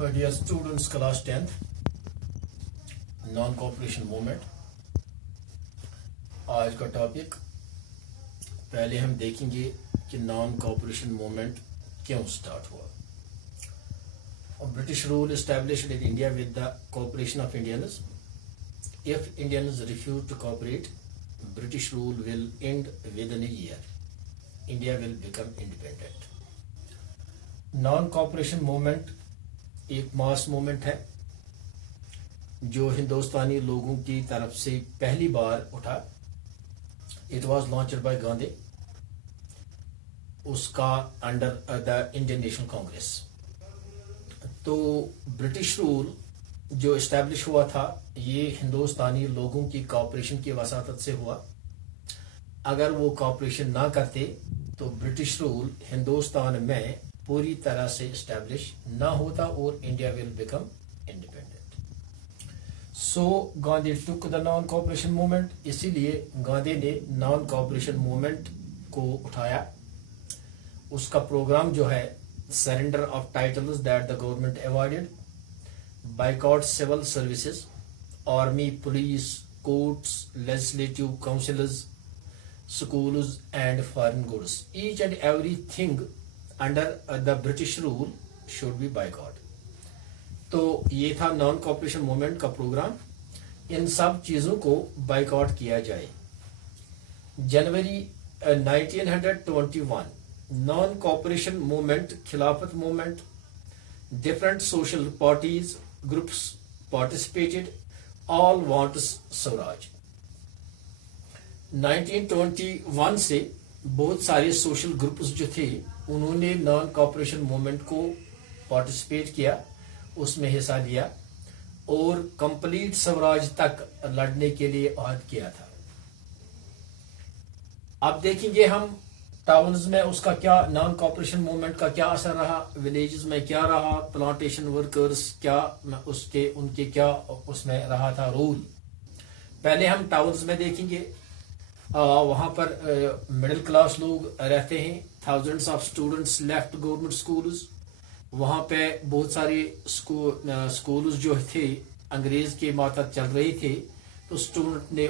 Dear students, class 10th, non cooperation movement. आज का topic पहले हम देखेंगे कि नॉन कोऑपरेशन मूवमेंट क्यों स्टार्ट हुआ। British rule established in India with the cooperation of Indians. If Indians refuse to cooperate, British rule will end within a year. India will become independent. Non cooperation movement एक mass movement है जो हिंदुस्तानी लोगों की तरफ से पहली बार उठा। It was launched by Gandhi, उसका under the Indian National Congress. तो ब्रिटिश रूल जो एस्टैब्लिश हुआ था ये हिंदुस्तानी लोगों की कोऑपरेशन की वसातत से हुआ। अगर वो कोऑपरेशन ना करते तो ब्रिटिश रूल हिंदुस्तान में पूरी तरह से एस्टैब्लिश ना होता और India will become independent. So Gandhi took the non cooperation movement. इसीलिए गांधी ने नॉन कोऑपरेशन मूवमेंट को उठाया। उसका प्रोग्राम जो है surrender of titles that the government avoided, boycott civil services, army, police, courts, legislative councils, schools and foreign goods. Each and everything under the British rule should be boycott. तो ये था non cooperation movement का programme. इन सब चीजों को boycott किया जाए। जनवरी 1921 non cooperation movement, खिलाफत movement, different social parties groups participated, all wants Swaraj. 1921 से बहुत सारे सोशल ग्रुप्स जो थे उन्होंने नॉन कोऑपरेशन मूवमेंट को पार्टिसिपेट किया, उसमें हिस्सा लिया और कंप्लीट स्वराज तक लड़ने के लिए अहद किया था। अब देखेंगे हम टाउन्स में उसका क्या, नॉन कोऑपरेशन मूवमेंट का क्या असर रहा, विलेजेस में क्या रहा, प्लांटेशन वर्कर्स क्या उनके क्या उसमें रहा था रोल। पहले हम टाउन्स में देखेंगे। वहां पर मिडिल क्लास लोग रहते हैं। Thousands of students left government schools. वहां पे बहुत सारे स्कूल्स जो थे अंग्रेज के मातहत चल रही थे, तो स्टूडेंट ने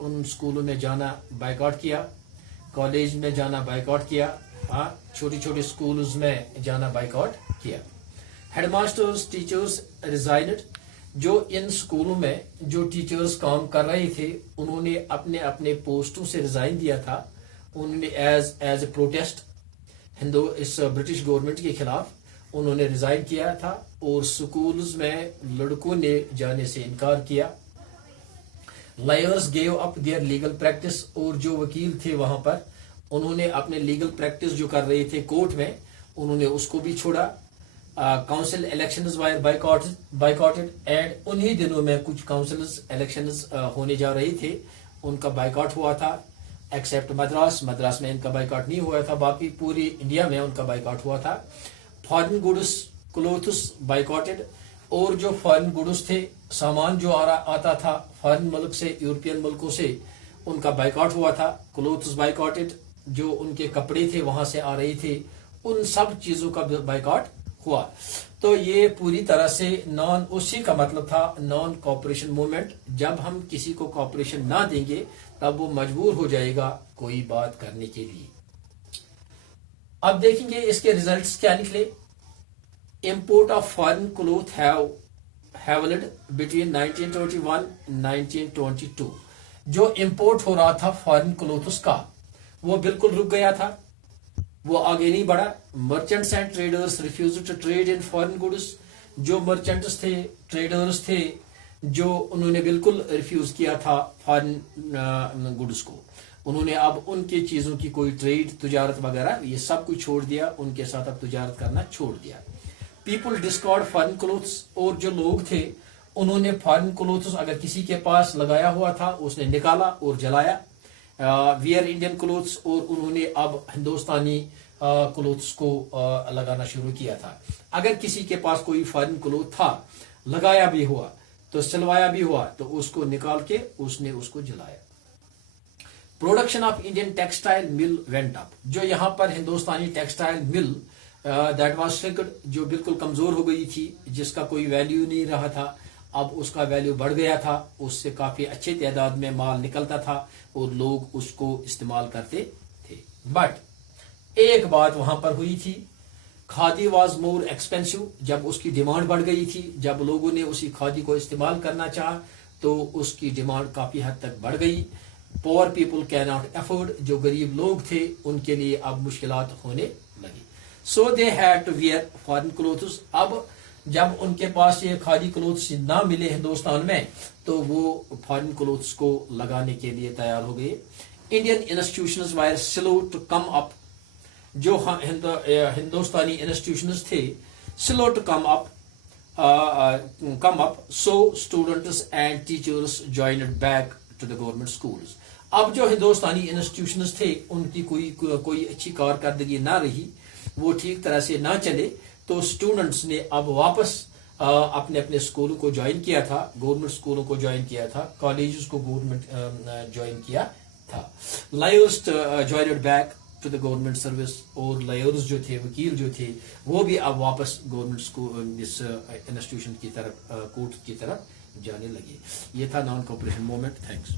उन स्कूलों में जाना बाइकआउट किया, कॉलेज में जाना बाइकआउट किया, छोटे छोटे स्कूल्स में जाना बाइकआउट किया। Headmasters, teachers resigned. जो इन स्कूलों में जो टीचर्स काम कर रहे थे उन्होंने अपने अपने पोस्टों से रिजाइन दिया था। उन्होंने एज ए प्रोटेस्ट इस ब्रिटिश गवर्नमेंट के खिलाफ उन्होंने रिजाइन किया था और स्कूल्स में लड़कों ने जाने से इनकार किया। Lawyers gave up their legal practice. और जो वकील थे वहां पर उन्होंने अपने लीगल प्रैक्टिस जो कर रहे थे कोर्ट में उन्होंने उसको भी छोड़ा। Council elections wire boycotted and उन्हीं दिनों में कुछ काउंसिल्स इलेक्शंस होने जा रहे थे, उनका बाइकआउट हुआ था। एक्सेप्ट मद्रास में इनका बाइकआउट नहीं हुआ था, बाकी पूरी इंडिया में उनका बाइकआउट हुआ था। Foreign goods, clothes boycotted. और जो फॉरेन गुड्स थे, सामान जो आता था फॉरेन मुल्क से, यूरोपियन मुल्कों से, उनका बाइकआउट हुआ था। क्लोथ्स बाइकॉटेड, जो उनके कपड़े थे वहां से आ रहे थे, उन सब चीजों का बाइकआउट हुआ। तो ये पूरी तरह से उसी का मतलब था नॉन कोऑपरेशन मूवमेंट। जब हम किसी को कोऑपरेशन ना देंगे तब वो मजबूर हो जाएगा कोई बात करने के लिए। अब देखेंगे इसके रिजल्ट्स क्या निकले। Import of foreign cloth halved between 1921 1922। जो इंपोर्ट हो रहा था फॉरेन क्लोथ्स का वो बिल्कुल रुक गया था, वो आगे नहीं बढ़ा। Merchants and traders refuse to trade in foreign goods. जो मर्चेंट्स थे, ट्रेडर्स थे, जो उन्होंने बिल्कुल रिफ्यूज किया था फॉरेन गुड्स को। उन्होंने अब उनकी चीजों की कोई ट्रेड, तिजारत वगैरह ये सब कुछ छोड़ दिया, उनके साथ अब तिजारत करना छोड़ दिया। People discard foreign clothes. और जो लोग थे उन्होंने फॉरेन क्लोथ्स अगर किसी के पास लगाया हुआ था उसने निकाला और जलाया। Wear Indian clothes. और उन्होंने अब हिंदुस्तानी क्लोथ्स को लगाना शुरू किया था। अगर किसी के पास कोई फॉरेन क्लोथ था, लगाया भी हुआ तो सिलवाया भी हुआ, तो उसको निकाल के उसने उसको जलाया। Production of Indian textile mill went up. जो यहाँ पर हिंदुस्तानी टेक्सटाइल मिल دیٹ واز شرنکڈ, جو بالکل کمزور ہو گئی تھی, جس کا کوئی ویلیو نہیں رہا تھا, اب اس کا ویلیو بڑھ گیا تھا, اس سے کافی اچھے تعداد میں مال نکلتا تھا اور لوگ اس کو استعمال کرتے تھے. بٹ ایک بات وہاں پر ہوئی تھی, کھادی واز مور ایکسپینسو, جب اس کی ڈیمانڈ بڑھ گئی تھی, جب لوگوں نے اسی کھادی کو استعمال کرنا چاہا تو اس کی ڈیمانڈ کافی حد تک بڑھ گئی. پور پیپل کی ناٹ افورڈ, جو غریب لوگ تھے ان کے لیے اب مشکلات ہونے لگی. So they had to wear foreign clothes, اب جب ان کے پاس یہ کھادی کلوتھس نہ ملے ہندوستان میں تو وہ فارن کلوتھس کو لگانے کے لیے تیار ہو گئے. Indian institutions were slow to come up, جو ہندوستانی انسٹیٹیوشنز تھے slow to come up, so students and teachers joined back to the government schools. اب جو ہندوستانی انسٹیٹیوشنز تھے ان کی کوئی اچھی کارکردگی نہ رہی, وہ ٹھیک طرح سے نہ چلے, تو اسٹوڈنٹس نے اب واپس اپنے اپنے اسکولوں کو جوائن کیا تھا, گورنمنٹ اسکولوں کو جوائن کیا تھا, کالجز کو گورنمنٹ جوائن کیا تھا. Lawyers joined back to the government service, اور لائرز جو تھے, وکیل جو تھے, وہ بھی اب واپس گورنمنٹ اس انسٹیٹیوشن کی طرف, کورٹ کی طرف جانے لگے. یہ تھا نان کوپریشن موومنٹ. تھینکس.